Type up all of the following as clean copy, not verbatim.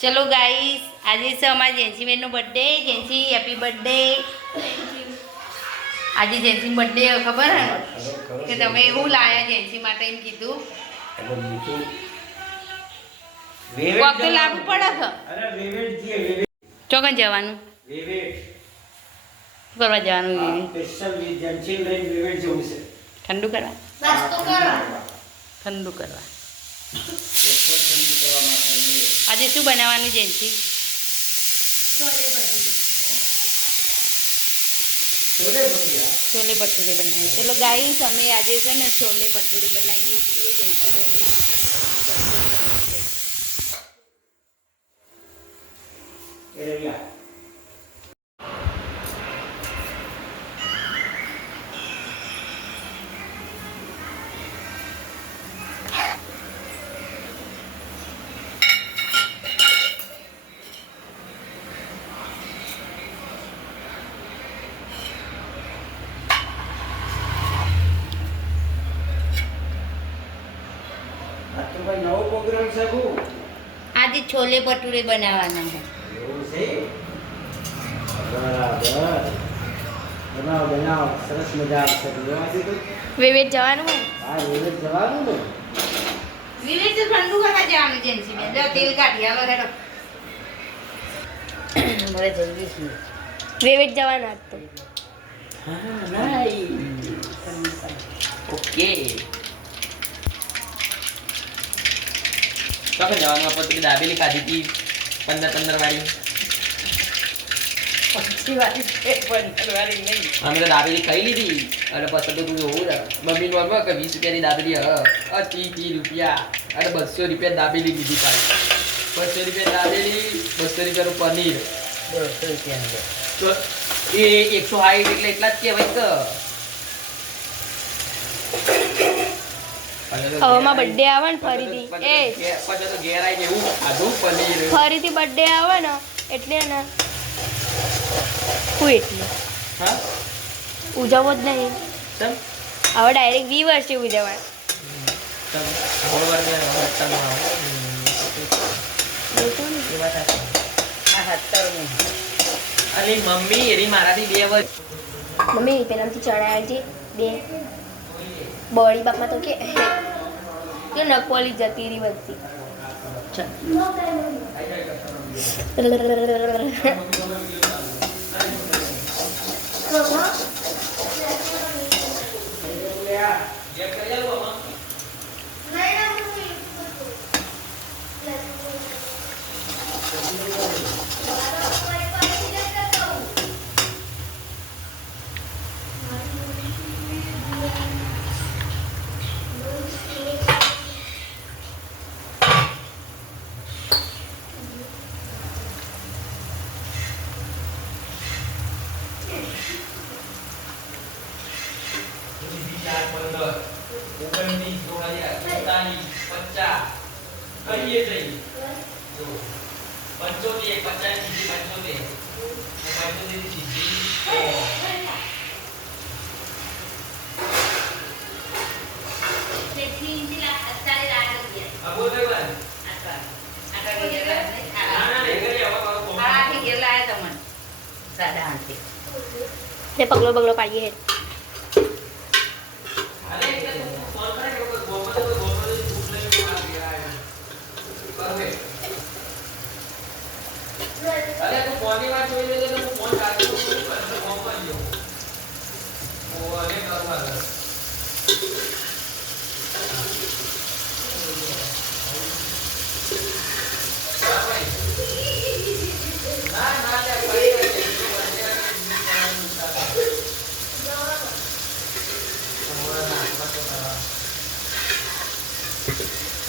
ચલો ગાઈસ, આજે છે અમારી જેન્સીબેનનો બર્થડે. Gen Z happy birthday. આજે જેન્સી બર્થડે ખબર કે તમે એવું લાયા જેન્સી માટે એમ કીધું. કોક તો લાગુ પડે છે. ચોકન જવાનું કરવા જવાનું ઠંડુ કરવા ઠંડુ કરવા. આજે શું બનાવવાનું જેન્સી? છોલે ભટુરે બનાવીએ. ચલો ગાઈસ, અમે આજે છે ને છોલે ભટુરે બનાવીએ છીએ જેન્સીબેનના. આજે છોલે ભટુરે બનાવવાના છે. બનાવ સરસ મજા આવશે. વિવેક જવાનું હોય. હા, વિવેક જવાનું ને. વિવેક તો ઠંડુ કરવા જવાનું જેન્સીબેન. લો તેલ કાઢી આલો હેડો. મારે જલ્દી છે. વિવેક જવાના આજ તો. હા, નાઈ. ઓકે. તો કે જવાનું આપણે પેલી દાબેલી ખાધી હતી 15 વાળી. અમે તો દાબેલી ખાઈ લીધી અને પછી તો તું જોવું ને મમ્મી નો કે 20 રૂપિયાની દાબેલી 30 રૂપિયા અને 200 રૂપિયા દાબેલી લીધી પાછી. 200 રૂપિયા દાબેલી, 200 રૂપિયાનું પનીર, 200 રૂપિયા. તો એ 160 એટલે એટલા જ કહેવાય કે હવામાં બર્થડે આવે ને ફરીથી પછી તો ઘેર આવીને એવું ખાધું પનીર. ફરીથી બર્થડે આવે ને એટલે ને હું એટલે હા ઉજવવો જ નહીં. ચમ હવે ડાયરેક્ટ 20 વર્ષે ઉજવાય. અરે મમ્મી એની મારાથી 2 વર્ષ મમ્મી પેલાથી ચડાયા છે 2 બોડી બાપમાં તો કે નકવાલી જતી રહી બધી. પગલો બગલો પાડીએ હેડ.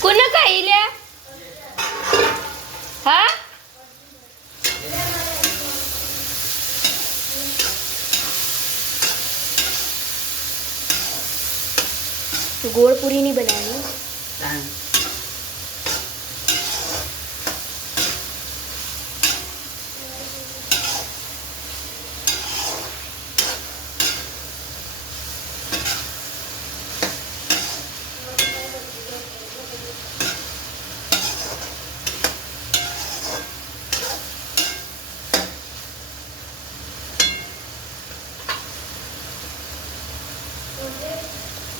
કોને કહી લે હા ગોળ પૂરી નહીં બનાવી.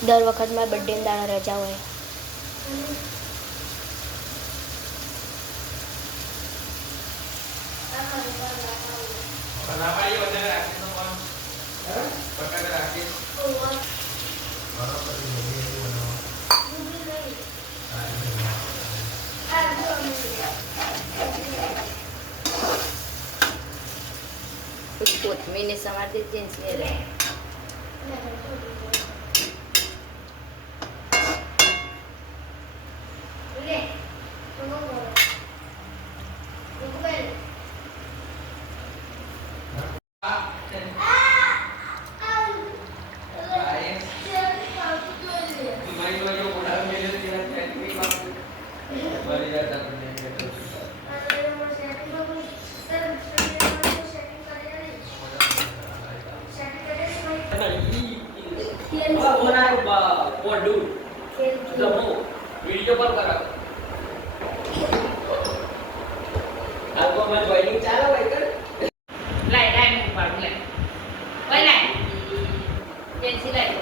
દર વખત મારા બર્થડે દાડા રજા હોય. કોથમીરને સમારતી જેન્સને લે. वीडियो पर करा आपको मैं ज्वाइनिंग चाला भाई कर લાય લાય હું પાડું લાય. ઓય લાય. જેન્સી લાય.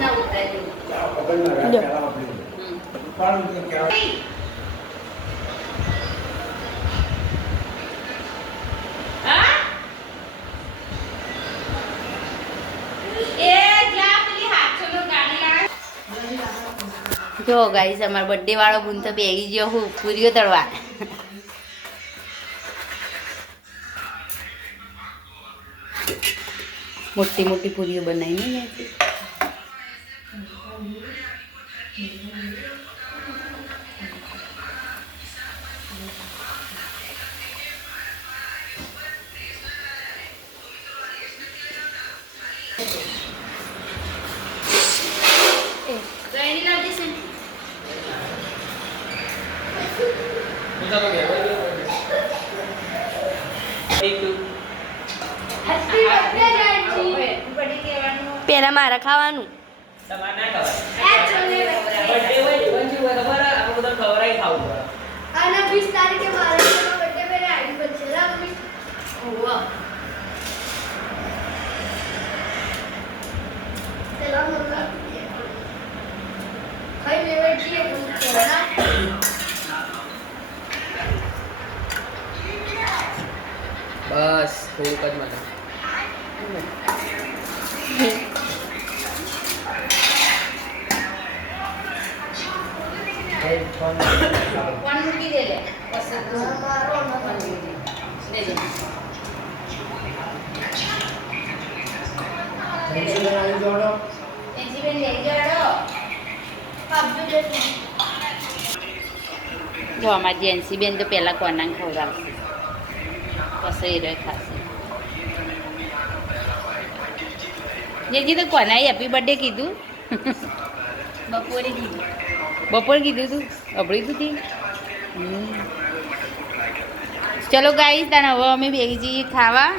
ના ઉતારી દઉં. હા? જો ગાઈસ અમારો બર્થડે વાળો બૂન તો બેગી ગયો હું પૂરીઓ તળવા. મોટી મોટી પૂરીઓ બનાવીને જાય. પેલા મારે ખાવાનું. તમારે ના ખવાય બર્થડે હોય વંજી હોય ખબર આપણે બધા ખવરાઈ ખાવું પડે. અને 20 તારીખે મારે બર્થડે મેરે આઈડી પર છે લા 20. ઓવા તેલા મમ્મી ખાઈ લેવે છીએ કોના બસ થોડુંક જ મને કોણ મૂકી દે લે. પસંદ મારો મન લે લે. જેન્સીબેન લઈ જાડો. જો અમારી જેન્સીબેન તો પહેલાં કોનાને ખવડાવશે પછી એ રહે ખાશે. જેજી તો કોનાએ હેપી બર્થડે કીધું. બપોરે કીધું. બપોરે કીધું તું અભળી તું તી. ચલો ગાઈસ તાને હવે અમે બેસી જઈએ ખાવા.